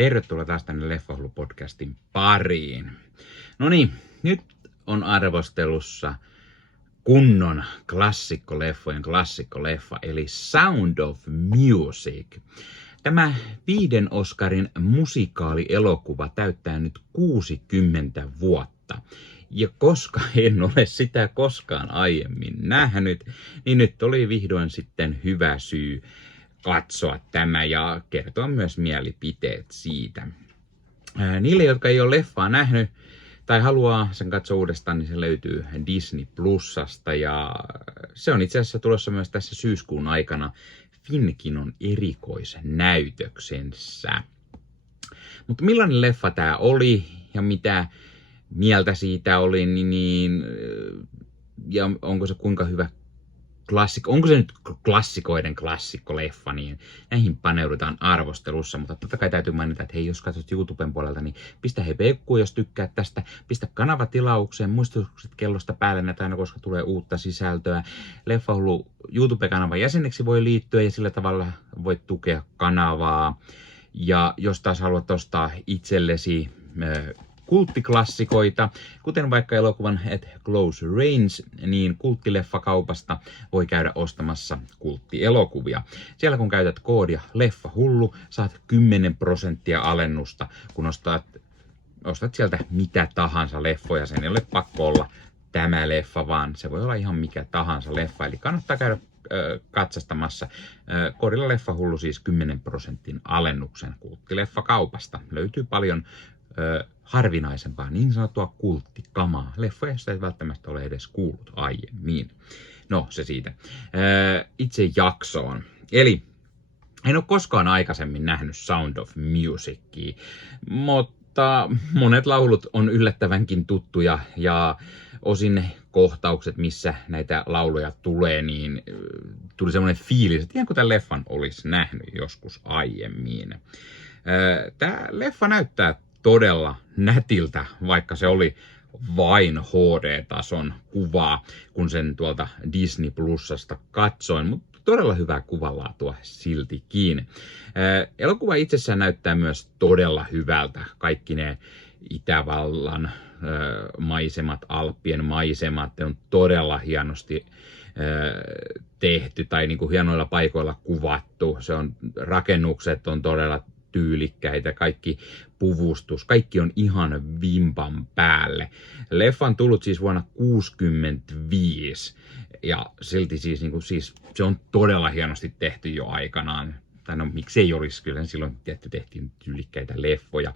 Tervetuloa taas tänne Leffahullu-podcastin pariin. No niin, nyt on arvostelussa kunnon klassikkoleffa, eli Sound of Music. Tämä 5 Oscarin musikaalielokuva täyttää nyt 60 vuotta. Ja koska en ole sitä koskaan aiemmin nähnyt, niin nyt oli vihdoin sitten hyvä syy katsoa tämä ja kertoa myös mielipiteet siitä. Niille, jotka ei ole leffaa nähnyt tai haluaa sen katsoa uudestaan, niin se löytyy Disney Plusasta ja se on itse asiassa tulossa myös tässä syyskuun aikana Finkinon erikoisnäytöksensä. Mutta millainen leffa tämä oli ja mitä mieltä siitä oli, ja onko se kuinka hyvä onko se nyt klassikoiden klassikkoleffa, niin näihin paneudutaan arvostelussa, mutta totta kai täytyy mainita, että hei, jos katsot YouTuben puolelta, niin pistä peukkuun, jos tykkäät tästä, pistä kanava tilaukseen, muistutukset kellosta päälle näitä aina, koska tulee uutta sisältöä. Leffahullu YouTube-kanavan jäseneksi voi liittyä ja sillä tavalla voit tukea kanavaa. Ja jos taas haluat ostaa itsellesi kulttiklassikoita, kuten vaikka elokuvan At Close Range, niin kulttileffakaupasta voi käydä ostamassa kulttielokuvia. Siellä kun käytät koodia Leffahullu, saat 10% alennusta, kun ostat sieltä mitä tahansa leffoja. Sen ei ole pakko olla tämä leffa, vaan se voi olla ihan mikä tahansa leffa. Eli kannattaa käydä katsastamassa. Koodilla Leffahullu siis 10% alennuksen kulttileffakaupasta. Löytyy paljon harvinaisempaa niin sanottua kulttikamaa. Leffoja, joista ei välttämättä ole edes kuullut aiemmin. No, se siitä. Itse jaksoon. Eli en ole koskaan aikaisemmin nähnyt Sound of Musicia, mutta monet laulut on yllättävänkin tuttuja ja osin ne kohtaukset, missä näitä lauluja tulee, niin tuli semmoinen fiilis, että ihan kuin tämän leffan olisi nähnyt joskus aiemmin. Tämä leffa näyttää todella nätiltä, vaikka se oli vain HD-tason kuvaa, kun sen tuolta Disney Plusasta katsoin, mutta todella hyvää kuvanlaatua siltikin. Elokuva itsessään näyttää myös todella hyvältä. Kaikki ne Itävallan maisemat, Alppien maisemat on todella hienosti tehty tai niin kuin hienoilla paikoilla kuvattu. Rakennukset on todella tyylikkäitä, kaikki puvustus, kaikki on ihan vimpan päälle. Leffa on tullut siis vuonna 1965 ja silti siis se on todella hienosti tehty jo aikanaan. Tai no miksei olisi, kyllä silloin tehtiin tyylikkäitä leffoja.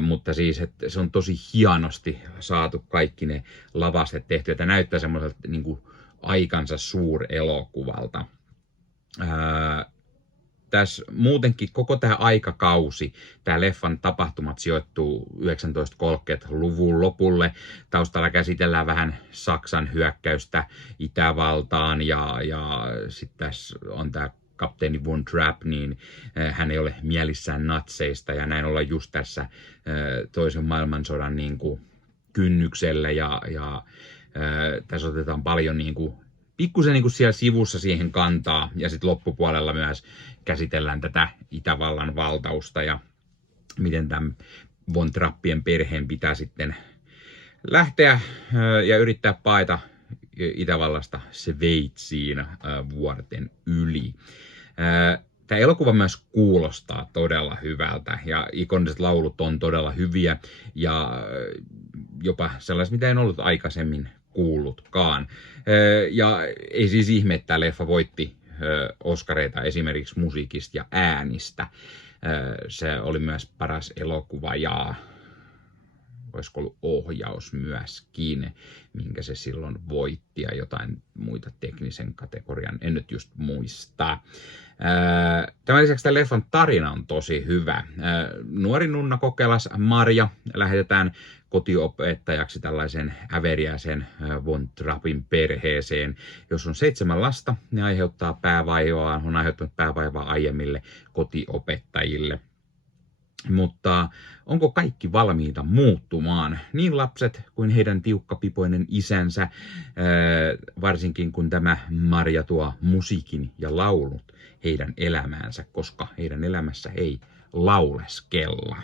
Mutta siis että se on tosi hienosti saatu kaikki ne lavasteet tehty, että näyttää semmoiselta niin kuin aikansa suurelokuvalta. Tässä muutenkin koko tämä aikakausi, tämä leffan tapahtumat sijoittuu 1930-luvun lopulle. Taustalla käsitellään vähän Saksan hyökkäystä Itävaltaan ja sitten tässä on tämä kapteeni Von Trapp, niin hän ei ole mielissään natseista ja näin ollaan just tässä toisen maailmansodan niin kuin kynnyksellä ja tässä otetaan paljon niin kuin pikkusen niin kuin siellä sivussa siihen kantaa ja sitten loppupuolella myös käsitellään tätä Itävallan valtausta ja miten tämän Von Trappien perheen pitää sitten lähteä ja yrittää paeta Itävallasta Sveitsiin vuorten yli. Tämä elokuva myös kuulostaa todella hyvältä ja ikoniset laulut on todella hyviä ja jopa sellaiset, mitä en ollut aikaisemmin kuullutkaan. Ja ei siis ihme, että tämä leffa voitti Oscareita esimerkiksi musiikista ja äänistä. Se oli myös paras elokuva ja olisiko ollut ohjaus myöskin, minkä se silloin voitti ja jotain muita teknisen kategorian, en nyt just muista. Tämän lisäksi tämän leffan tarina on tosi hyvä. Nuori nunna kokeilas Marja lähetetään kotiopettajaksi tällaisen äveriäisen Von Trappin perheeseen. Jos on 7 lasta, ne aiheuttaa päävaivaa, on aiheuttanut päävaivaa aiemmille kotiopettajille. Mutta onko kaikki valmiita muuttumaan? Niin lapset kuin heidän tiukkapipoinen isänsä, varsinkin kun tämä Marja tuo musiikin ja laulut heidän elämäänsä, koska heidän elämässä ei lauleskella.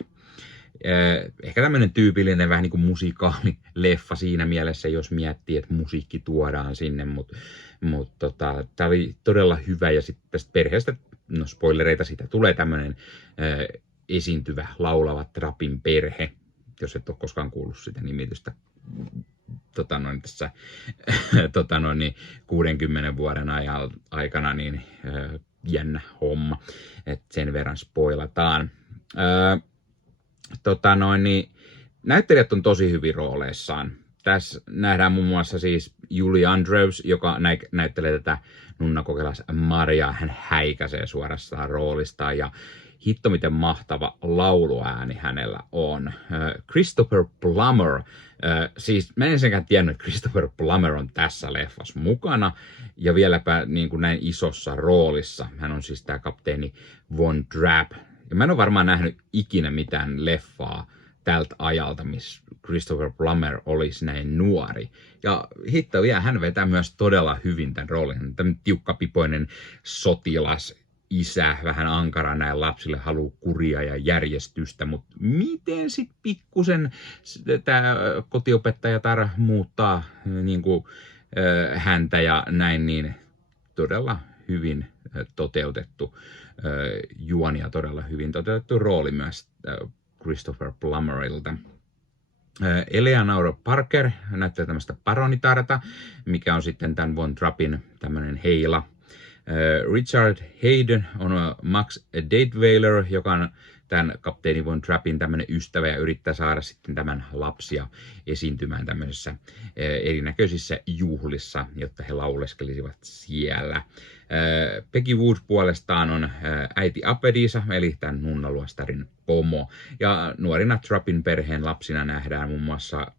Ehkä tämmöinen tyypillinen vähän niin kuin musikaalileffa siinä mielessä, jos miettii, että musiikki tuodaan sinne, mutta tämä oli todella hyvä, ja sitten tästä perheestä, no spoilereita, siitä tulee tämmöinen esiintyvä, laulava trapin perhe, jos et ole koskaan kuullut sitä nimitystä tässä 60 vuoden aikana, niin jännä homma, että sen verran spoilataan. Näyttelijät on tosi hyvin rooleissaan. Tässä nähdään muun muassa siis Julie Andrews, joka näyttelee tätä nunnakokelas Mariaa. Hän häikäisee suorastaan roolistaan, ja hitto miten mahtava lauluääni hänellä on. Christopher Plummer, siis mä en ensinnäkään tiennyt, että Christopher Plummer on tässä leffassa mukana, ja vieläpä niin kuin näin isossa roolissa. Hän on siis tämä kapteeni Von Trapp. Ja mä en ole varmaan nähnyt ikinä mitään leffaa tältä ajalta, missä Christopher Plummer olisi näin nuori. Ja hitto vielä, hän vetää myös todella hyvin tämän roolin. Tämmöinen tiukkapipoinen sotilas, isä, vähän ankara näin lapsille, haluaa kuria ja järjestystä, mutta miten sitten pikkusen tämä kotiopettajatar muuttaa niin kuin, häntä ja näin, niin todella hyvin toteutettu juoni ja todella hyvin toteutettu rooli myös Christopher Plummerilta. Eleanor Parker näyttää tämmöistä paronitarta, mikä on sitten tämän Von Trappin tämmöinen heila. Richard Hayden on Max Dateweiler, joka on tämän kapteeni Von Trappin tämmöinen ystävä ja yrittää saada sitten tämän lapsia esiintymään tämmöisissä erinäköisissä juhlissa, jotta he lauleskelisivat siellä. Peggy Wood puolestaan on äiti Apedisa, eli tämän nunnaluostarin pomo. Ja nuorina Trappin perheen lapsina nähdään muun muassa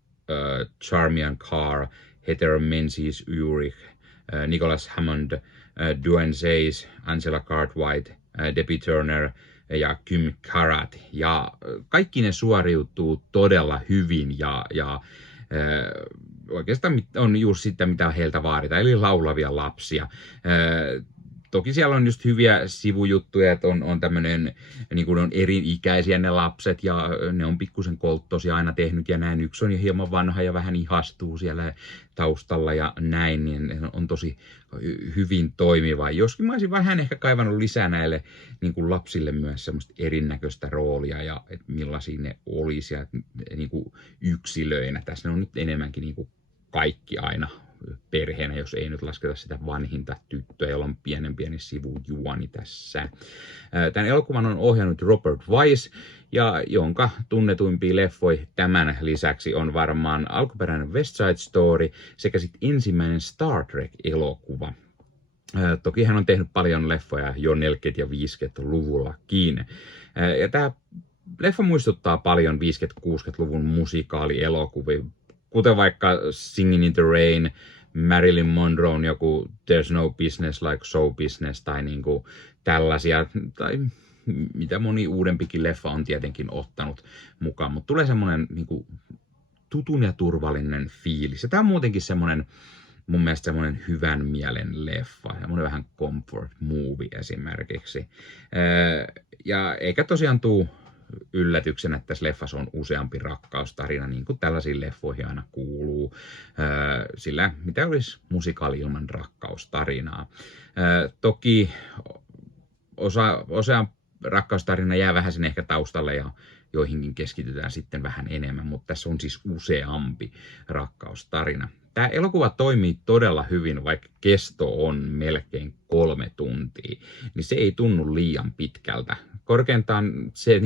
Charmian Carr, Heather Menzies Ulrich, Nicholas Hammond, Duane Sayers, Angela Cartwright, Debbie Turner ja Kim Karat. Ja kaikki ne suoriutuu todella hyvin ja oikeastaan on juuri sitä, mitä heiltä vaaditaan, eli laulavia lapsia. Toki siellä on just hyviä sivujuttuja, että on tämmöinen, niin kuin on eri-ikäisiä ne lapset, ja ne on pikkusen kolttosia aina tehnyt, ja näin. Yksi on jo hieman vanha ja vähän ihastuu siellä taustalla ja näin, niin on tosi hyvin toimiva. Joskin mä olisin vähän ehkä kaivannut lisää näille niin kuin lapsille myös semmoista erinäköistä roolia, ja että millaisia ne olisi, ja niin kuin yksilöinä. Tässä on nyt enemmänkin niin kuin kaikki aina perheenä, jos ei nyt lasketa sitä vanhinta tyttöä, jolla on pieni sivujuoni tässä. Tämän elokuvan on ohjannut Robert Wise, ja jonka tunnetuimpia leffoja tämän lisäksi on varmaan alkuperäinen West Side Story sekä sitten ensimmäinen Star Trek-elokuva. Toki hän on tehnyt paljon leffoja jo 40- ja 50-luvullakin. Ja tämä leffa muistuttaa paljon 50-60-luvun musikaalielokuvia, kuten vaikka Singing in the Rain, Marilyn Monroe, joku There's No Business Like Show Business tai niinku tällaisia, tai mitä moni uudempikin leffa on tietenkin ottanut mukaan, mutta tulee semmoinen niinku tutun ja turvallinen fiilis. Ja tämä on muutenkin semmoinen, mun mielestä semmoinen hyvän mielen leffa, semmoinen vähän comfort movie esimerkiksi. Ja eikä tosiaan tuu yllätyksenä, että tässä leffassa on useampi rakkaustarina, niin kuin tällaisiin leffoihin aina kuuluu. Sillä mitä olisi musikaali ilman rakkaustarinaa? Toki osa rakkaustarina jää vähän sinne ehkä taustalle ja joihinkin keskitytään sitten vähän enemmän, mutta tässä on siis useampi rakkaustarina. Tämä elokuva toimii todella hyvin, vaikka kesto on melkein 3 tuntia, niin se ei tunnu liian pitkältä. Korkeintaan se,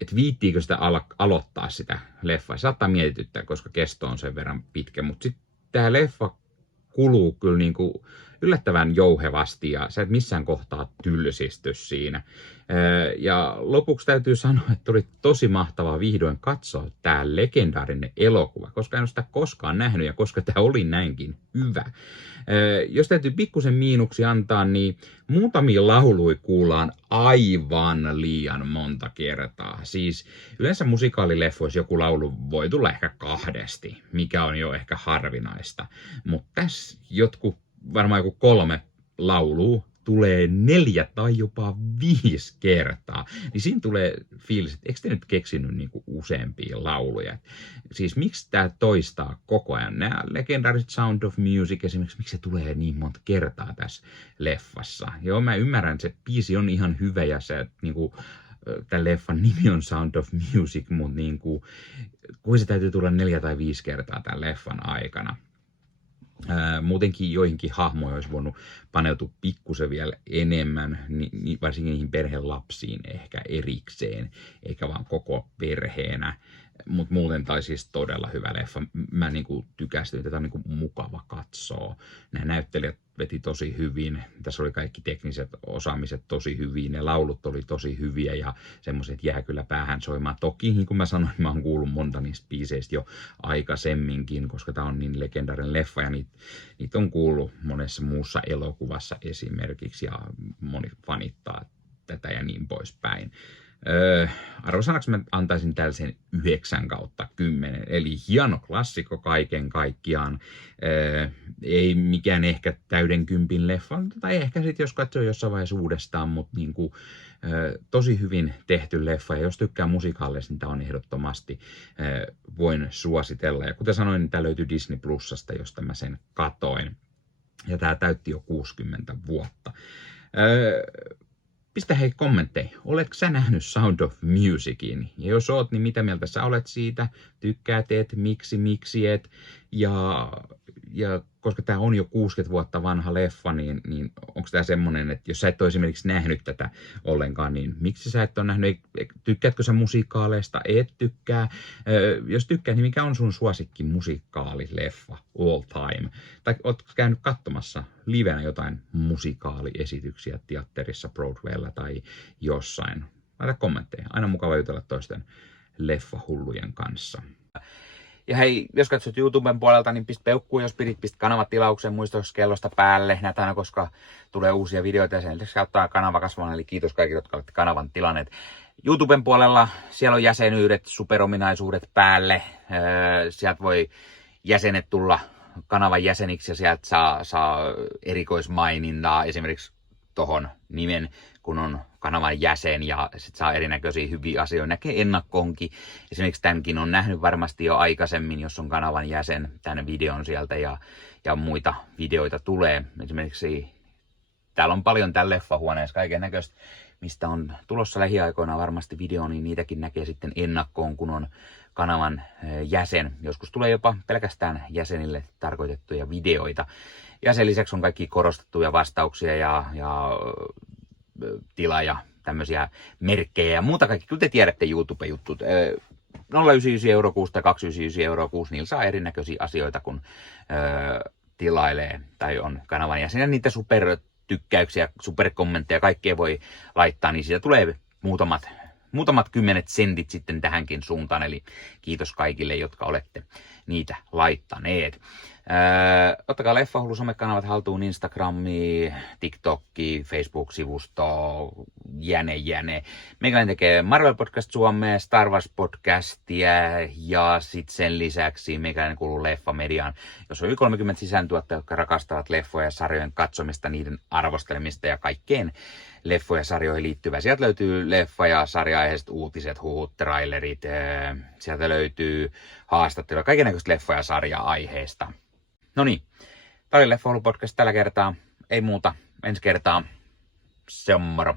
että viittiikö sitä aloittaa sitä leffaa. Saattaa mietityttää, koska kesto on sen verran pitkä, mutta sitten tämä leffa kuluu kyllä niin kuin yllättävän jouhevasti ja sä et missään kohtaa tylsisty siinä. Ja lopuksi täytyy sanoa, että oli tosi mahtavaa vihdoin katsoa tämä legendaarinen elokuva, koska en ole sitä koskaan nähnyt ja koska tämä oli näinkin hyvä. Jos täytyy pikkusen miinuksi antaa, niin muutamia lauluja kuullaan aivan liian monta kertaa. Siis yleensä musikaalileffoissa joku laulu voi tulla ehkä 2, mikä on jo ehkä harvinaista, mutta tässä varmaan joku 3 laulua tulee 4 tai jopa 5 kertaa, niin siinä tulee fiilis, että eikö te nyt keksinyt niinku useampia lauluja? Siis miksi tämä toistaa koko ajan? Nämä legendaariset Sound of Music esimerkiksi, miksi se tulee niin monta kertaa tässä leffassa? Joo, mä ymmärrän, että se biisi on ihan hyvä ja se niinku, tämän leffan nimi on Sound of Music, mutta niinku, kuin se täytyy tulla 4 tai 5 kertaa tämän leffan aikana. Muutenkin joihinkin hahmoihin olisi voinut paneutua pikkusen vielä enemmän, varsinkin niihin perhelapsiin ehkä erikseen, eikä vaan koko perheenä. Mutta muuten tai siis todella hyvä leffa. Mä niinku tykästyin, tätä on niinku mukava katsoa. Nämä näyttelijät veti tosi hyvin. Tässä oli kaikki tekniset osaamiset tosi hyvin. Ne laulut oli tosi hyviä ja semmoiset jää kyllä päähän soimaan. Toki, niin kuin mä sanoin, mä oon kuullut monta niistä biiseistä jo aikaisemminkin, koska tää on niin legendaarinen leffa ja niitä on kuullut monessa muussa elokuvassa esimerkiksi ja moni fanittaa tätä ja niin poispäin. Arvosanaksi mä antaisin tällaisen 9/10, eli hieno klassikko kaiken kaikkiaan. Ei mikään ehkä täyden 10 leffa, tai ehkä sitten jos katsoo jossain vaiheessa uudestaan, mutta niinku, tosi hyvin tehty leffa, ja jos tykkää musikaaleista, niin tämä on ehdottomasti voin suositella. Ja kuten sanoin, niin tämä löytyy Disney Plusasta, josta mä sen katoin, ja tämä täytti jo 60 vuotta. Pistä hei kommentteihin, oletko sä nähnyt Sound of Musicin? Ja jos oot, niin mitä mieltä sä olet siitä? Tykkäät et, miksi et? Ja koska tämä on jo 60 vuotta vanha leffa, niin onko tämä semmoinen, että jos sä et ole esimerkiksi nähnyt tätä ollenkaan, niin miksi sä et ole nähnyt? Tykkäätkö sä musikaaleista? Et tykkää. Jos tykkää, niin mikä on sun suosikki musikaalileffa all time? Tai ootko käynyt katsomassa livenä jotain musikaaliesityksiä teatterissa, Broadwaylla tai jossain? Laita kommentteja. Aina mukava jutella toisten leffahullujen kanssa. Ja hei, jos katsot YouTuben puolelta, niin pistä peukkuun, jos pistä kanavatilauksen muistokellosta päälle. Näitä aina, koska tulee uusia videoita ja sen lisäksi ottaa kanava kasvamaan. Eli kiitos kaikille, jotka olette kanavan tilanneet. YouTuben puolella siellä on jäsenyydet, superominaisuudet päälle. Sieltä voi jäsenet tulla kanavan jäseniksi ja sieltä saa erikoismainintaa esimerkiksi tohon nimen, kun on kanavan jäsen ja sit saa erinäköisiä hyviä asioita. Näkee ennakkoonkin. Esimerkiksi tämänkin on nähnyt varmasti jo aikaisemmin, jos on kanavan jäsen, tämän videon sieltä ja muita videoita tulee. Esimerkiksi täällä on paljon tällä leffahuoneessa kaiken näköistä, mistä on tulossa lähiaikoina varmasti video, niin niitäkin näkee sitten ennakkoon, kun on kanavan jäsen. Joskus tulee jopa pelkästään jäsenille tarkoitettuja videoita. Ja sen lisäksi on kaikki korostettuja vastauksia ja tila- ja tämmöisiä merkkejä ja muuta kaikki. Kyllä te tiedätte YouTube-juttut. 0,99 € kuussa tai 2,99 € kuussa, niillä saa erinäköisiä asioita, kun tilailee tai on kanavan jäsen. Niitä supertykkäyksiä, superkommentteja, kaikkea voi laittaa, niin siitä tulee muutamat 10 sentit sitten tähänkin suuntaan. Eli kiitos kaikille, jotka olette niitä laittaneet. Ottakaa Leffahullu somekanavat haltuun, Instagrami, TikTokki, Facebook-sivusto, jäne. Meikäläinen tekee Marvel Podcast Suomea, Star Wars Podcastia ja sitten sen lisäksi meikäläinen kuuluu Leffamediaan, jos on yli 30 sisältötuottajia, jotka rakastavat leffoja ja sarjojen katsomista, niiden arvostelemista ja kaikkeen leffoja ja sarjoihin liittyvää. Sieltä löytyy leffa- ja sarja-aiheiset uutiset, huhut, trailerit, sieltä löytyy haastatteluja, kaikennäköistä leffa- ja sarja-aiheesta. No niin, tämä oli Leffahullu podcast tällä kertaa. Ei muuta, ensi kertaa. Se on moro.